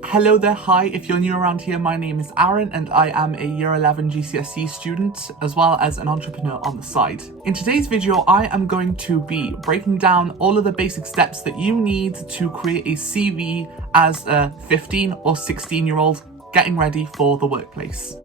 Hello there, hi, if you're new around here, my name is Aaron and I am a Year 11 GCSE student as well as an entrepreneur on the side. In today's video, I am going to be breaking down all of the basic steps that you need to create a CV as a 15 or 16-year-old getting ready for the workplace.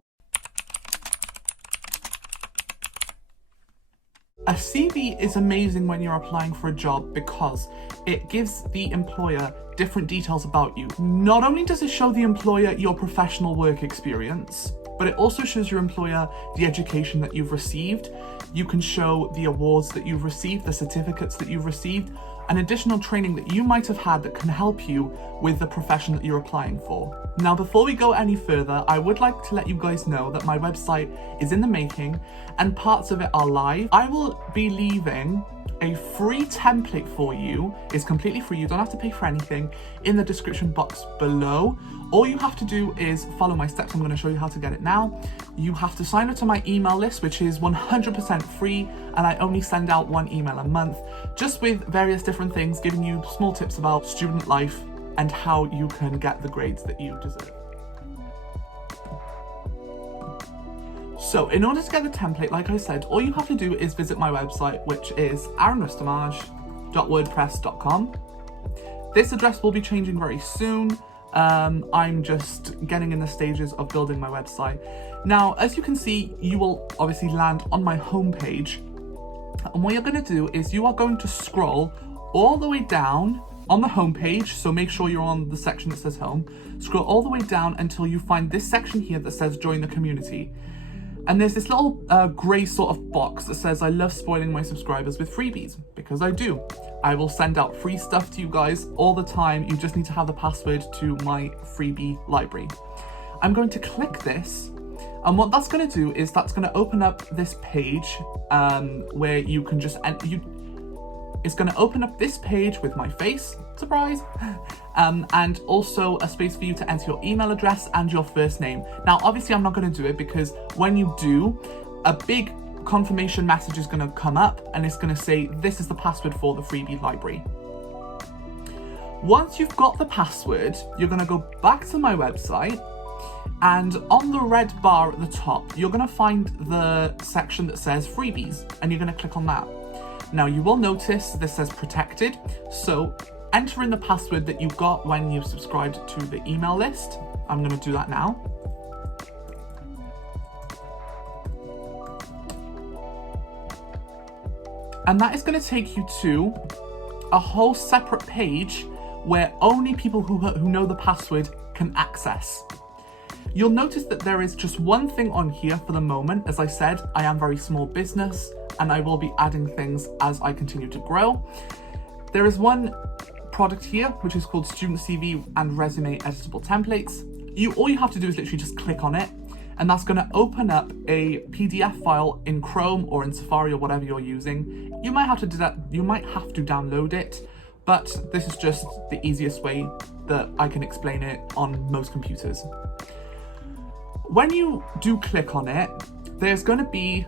A CV is amazing when you're applying for a job because it gives the employer different details about you. Not only does it show the employer your professional work experience, but it also shows your employer the education that you've received. You can show the awards that you've received, the certificates that you've received, and additional training that you might have had that can help you with the profession that you're applying for. Now, before we go any further, I would like to let you guys know that my website is in the making and parts of it are live. I will be leaving a free template for you. It's completely free, you don't have to pay for anything, in the description box below. All you have to do is follow my steps. I'm going to show you how to get it now. You have to sign up to my email list, which is 100% free, and I only send out one email a month, just with various different things, giving you small tips about student life and how you can get the grades that you deserve. So in order to get the template, like I said, all you have to do is visit my website, which is aaronrustamage.wordpress.com. This address will be changing very soon. I'm just getting in the stages of building my website. Now, as you can see, you will obviously land on my homepage. And what you're going to do is you are going to scroll all the way down on the homepage. So make sure you're on the section that says home. Scroll all the way down until you find this section here that says join the community. And there's this little grey sort of box that says, I love spoiling my subscribers with freebies, because I do. I will send out free stuff to you guys all the time. You just need to have the password to my freebie library. I'm going to click this, and what that's going to do is that's going to open up this page where you can just it's going to open up this page with my face, surprise, and also a space for you to enter your email address and your first name. Now, obviously, I'm not going to do it because when you do, a big confirmation message is going to come up and it's going to say, this is the password for the freebie library. Once you've got the password, you're going to go back to my website, and on the red bar at the top, you're going to find the section that says freebies, and you're going to click on that. Now, you will notice this says protected, so enter in the password that you got when you subscribed to the email list. I'm going to do that now. And that is going to take you to a whole separate page where only people who know the password can access. You'll notice that there is just one thing on here for the moment. As I said, I am very small business and I will be adding things as I continue to grow. There is one product here, which is called Student CV and Resume Editable Templates. All you have to do is literally just click on it, and that's going to open up a PDF file in Chrome or in Safari or whatever you're using. You might have to do that. You might have to download it, but this is just the easiest way that I can explain it on most computers. When you do click on it, there's going to be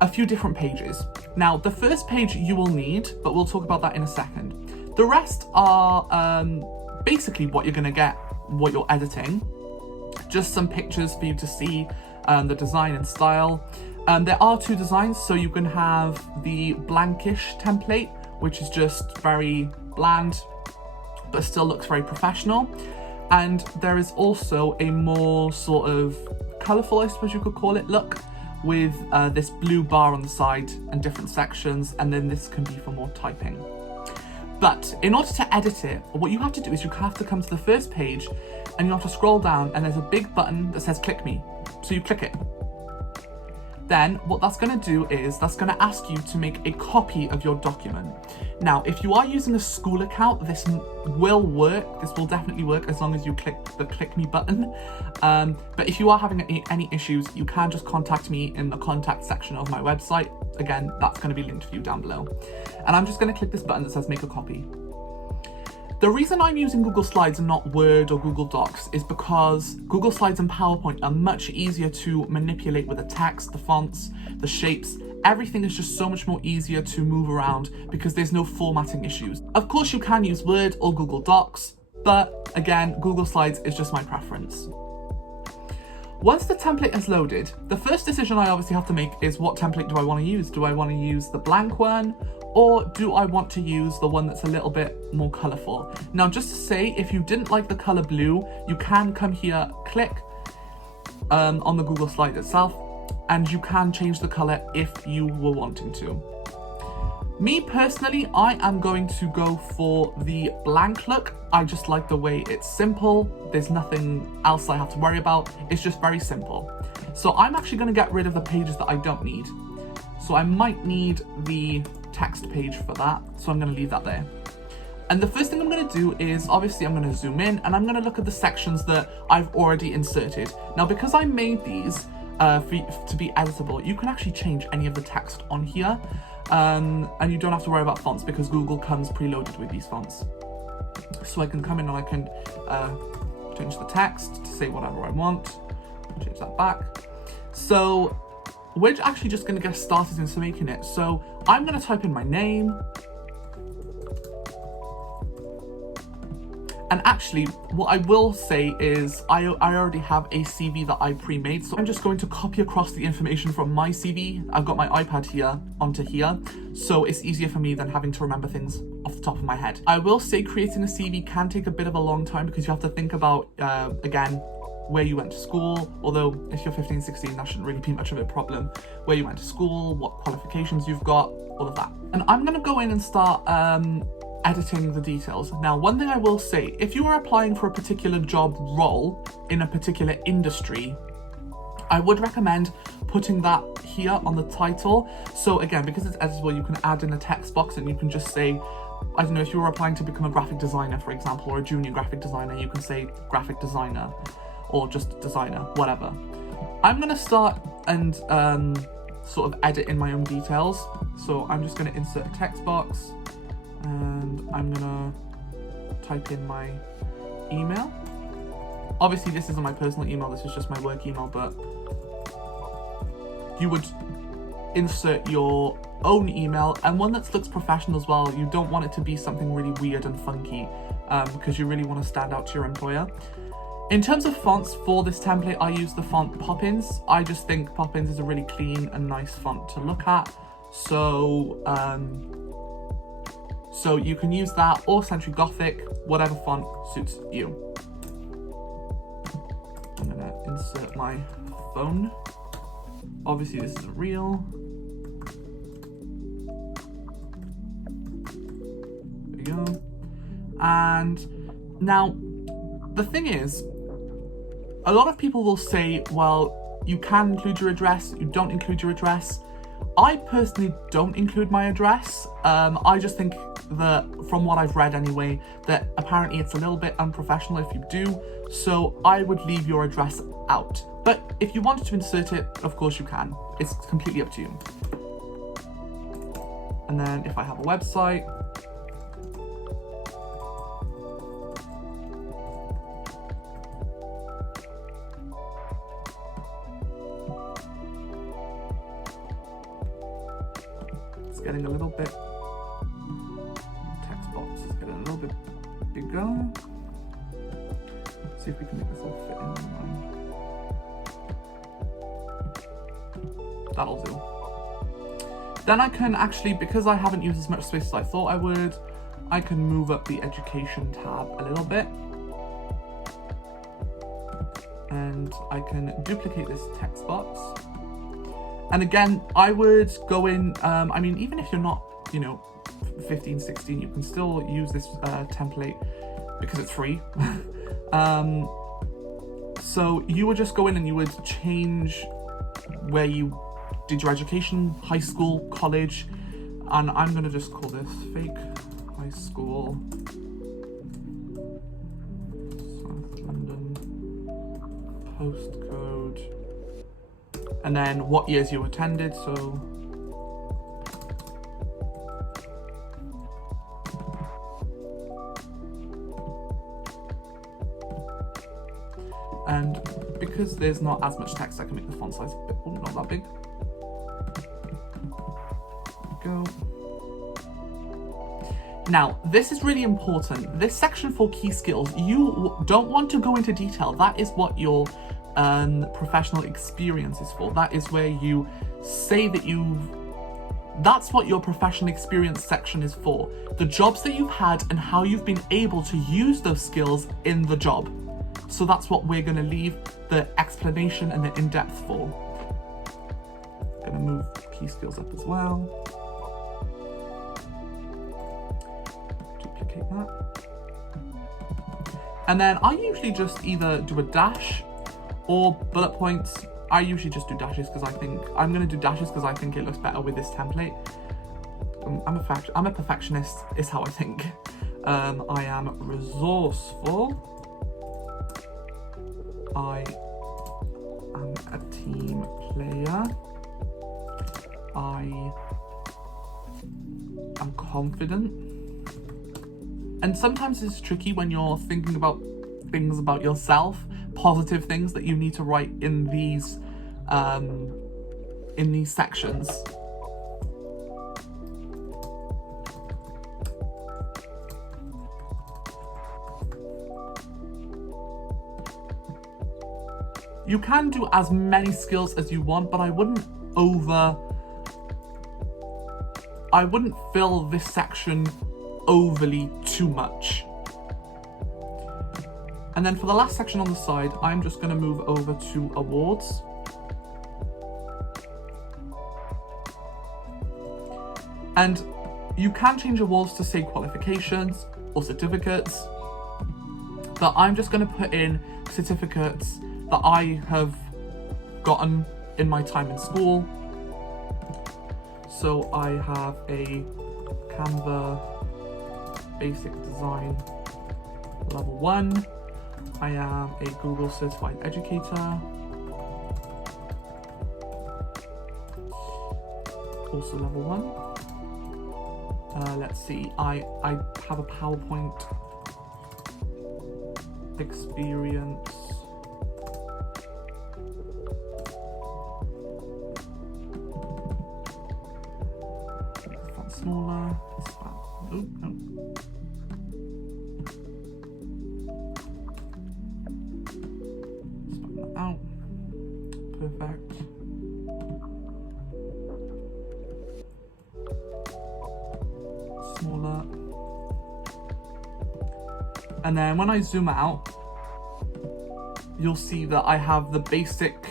a few different pages. Now, the first page you will need, but we'll talk about that in a second. The rest are basically what you're going to get, what you're editing. Just some pictures for you to see the design and style. There are two designs, so you can have the blankish template, which is just very bland, but still looks very professional. And there is also a more sort of colourful, I suppose you could call it, look, with this blue bar on the side and different sections, and then this can be for more typing. But in order to edit it, what you have to do is you have to come to the first page and you have to scroll down, and there's a big button that says click me. So you click it. Then what that's going to do is that's going to ask you to make a copy of your document. Now, if you are using a school account, this will work. This will definitely work as long as you click the click me button. But if you are having any issues, you can just contact me in the contact section of my website. Again, that's going to be linked for you down below. And I'm just going to click this button that says make a copy. The reason I'm using Google Slides and not Word or Google Docs is because Google Slides and PowerPoint are much easier to manipulate with the text, the fonts, the shapes. Everything is just so much more easier to move around because there's no formatting issues. Of course, you can use Word or Google Docs, but again, Google Slides is just my preference. Once the template is loaded, the first decision I obviously have to make is what template do I want to use? Do I want to use the blank one, or do I want to use the one that's a little bit more colourful? Now, just to say, if you didn't like the colour blue, you can come here, click on the Google slide itself, and you can change the colour if you were wanting to. Me personally, I am going to go for the blank look. I just like the way it's simple. There's nothing else I have to worry about. It's just very simple. So I'm actually going to get rid of the pages that I don't need. So I might need the text page for that. So I'm going to leave that there. And the first thing I'm going to do is, obviously, I'm going to zoom in and I'm going to look at the sections that I've already inserted. Now, because I made these to be editable, you can actually change any of the text on here. And you don't have to worry about fonts because Google comes preloaded with these fonts. So I can come in and I can change the text to say whatever I want. Change that back. So we're actually just going to get started into making it. So I'm going to type in my name. And actually, what I will say is I already have a CV that I pre-made, so I'm just going to copy across the information from my CV. I've got my iPad here onto here, so it's easier for me than having to remember things off the top of my head. I will say creating a CV can take a bit of a long time because you have to think about, again, where you went to school, although if you're 15, 16, that shouldn't really be much of a problem. Where you went to school, what qualifications you've got, all of that. And I'm going to go in and start editing the details. Now, one thing I will say, if you are applying for a particular job role in a particular industry, I would recommend putting that here on the title. So again, because it's editable, you can add in a text box and you can just say, I don't know, if you were applying to become a graphic designer, for example, or a junior graphic designer, you can say graphic designer or just designer, whatever. I'm going to start and sort of edit in my own details. So I'm just going to insert a text box. And I'm gonna type in my email. Obviously, this isn't my personal email, this is just my work email, but you would insert your own email and one that looks professional as well. You don't want it to be something really weird and funky because you really want to stand out to your employer. In terms of fonts for this template, I use the font Poppins. I just think Poppins is a really clean and nice font to look at. So you can use that or Century Gothic, whatever font suits you. I'm gonna insert my phone. Obviously this isn't real. There we go. And now, the thing is, a lot of people will say, well, you can include your address, you don't include your address. I personally don't include my address. I just think that, from what I've read anyway, that apparently it's a little bit unprofessional if you do, so I would leave your address out. But if you wanted to insert it, of course you can. It's completely up to you. And then if I have a website, it's getting a little bit, text box is getting a little bit bigger. Let's see if we can make this all fit in line. That'll do. Then I can actually, because I haven't used as much space as I thought I would, I can move up the education tab a little bit. And I can duplicate this text box. And again, I would go in, I mean, even if you're not, 15, 16, you can still use this template because it's free. So you would just go in and you would change where you did your education, high school, college, and I'm going to just call this fake high school, South London, postcode, and then what years you attended, so and because there's not as much text, I can make the font size a bit, not that big. Go. Now, this is really important. This section for key skills, you don't want to go into detail. That is what your professional experience is for. That is where you say that that's what your professional experience section is for. The jobs that you've had and how you've been able to use those skills in the job. So that's what we're going to leave the explanation and the in-depth for. I'm going to move key skills up as well. Duplicate that. And then I usually just either do a dash or bullet points. I usually just do dashes because I think I'm going to do dashes because I think it looks better with this template. I'm a perfectionist, is how I think. I am resourceful. I am a team player. I am confident. And sometimes it's tricky when you're thinking about things about yourself, positive things that you need to write in these sections. You can do as many skills as you want, but I wouldn't fill this section overly too much. And then for the last section on the side, I'm just going to move over to awards. And you can change awards to say qualifications or certificates, but I'm just going to put in certificates that I have gotten in my time in school. So I have a Canva Basic Design Level 1. I am a Google Certified Educator. Also Level 1. Let's see, I have a PowerPoint experience. Smaller. Oh, no. Span that out. Perfect. Smaller. And then when I zoom out, you'll see that I have the basic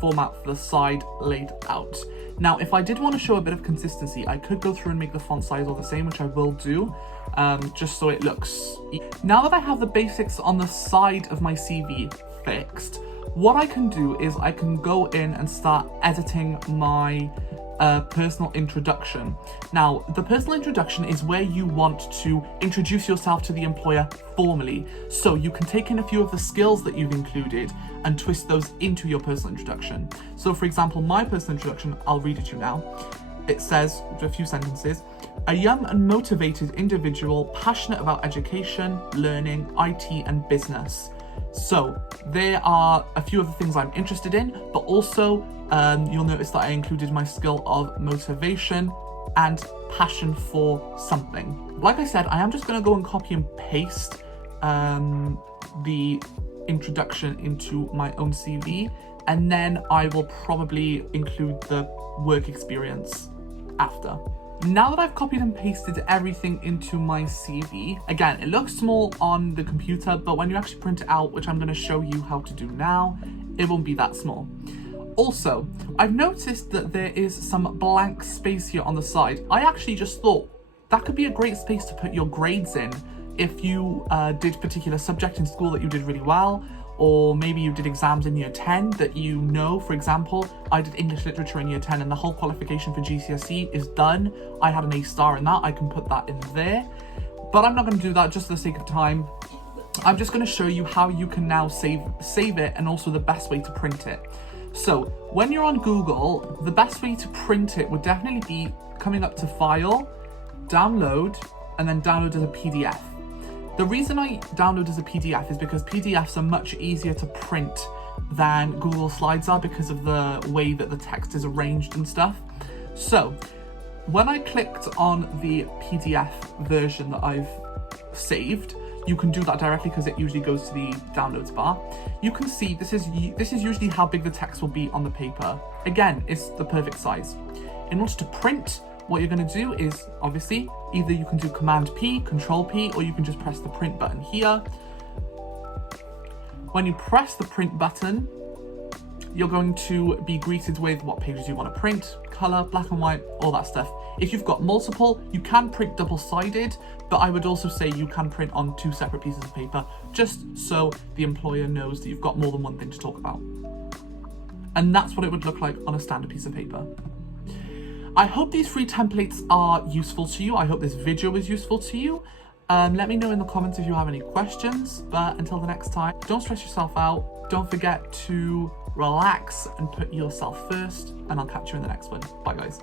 format for the side laid out. Now, if I did want to show a bit of consistency, I could go through and make the font size all the same, which I will do, just so it looks... Now that I have the basics on the side of my CV fixed, what I can do is I can go in and start editing my personal introduction. Now, the personal introduction is where you want to introduce yourself to the employer formally. So you can take in a few of the skills that you've included and twist those into your personal introduction. So for example, my personal introduction, I'll read it to you now. It says, a few sentences, a young and motivated individual passionate about education, learning, IT and business. So there are a few of the things I'm interested in, but also you'll notice that I included my skill of motivation and passion for something. Like I said, I am just going to go and copy and paste the introduction into my own CV, and then I will probably include the work experience after. Now that I've copied and pasted everything into my CV, again, it looks small on the computer, but when you actually print it out, which I'm going to show you how to do now, it won't be that small. Also, I've noticed that there is some blank space here on the side. I actually just thought that could be a great space to put your grades in if you did a particular subject in school that you did really well, or maybe you did exams in year 10 that you know. For example, I did English literature in year 10 and the whole qualification for GCSE is done. I had an A star in that, I can put that in there. But I'm not going to do that just for the sake of time. I'm just going to show you how you can now save it, and also the best way to print it. So when you're on Google, the best way to print it would definitely be coming up to File, Download, and then download as a PDF. The reason I download as a PDF is because PDFs are much easier to print than Google Slides are because of the way that the text is arranged and stuff. So When I clicked on the PDF version that I've saved, you can do that directly because it usually goes to the downloads bar. You can see this is usually how big the text will be on the paper. Again, it's the perfect size. In order to print, what you're going to do is, obviously, either you can do Command P, Control P, or you can just press the print button here. When you press the print button, you're going to be greeted with what pages you want to print, color, black and white, all that stuff. If you've got multiple, you can print double-sided, but I would also say you can print on 2 separate pieces of paper, just so the employer knows that you've got more than one thing to talk about. And that's what it would look like on a standard piece of paper. I hope these free templates are useful to you. I hope this video is useful to you. Let me know in the comments if you have any questions, but until the next time, don't stress yourself out. Don't forget to relax and put yourself first, and I'll catch you in the next one. Bye guys.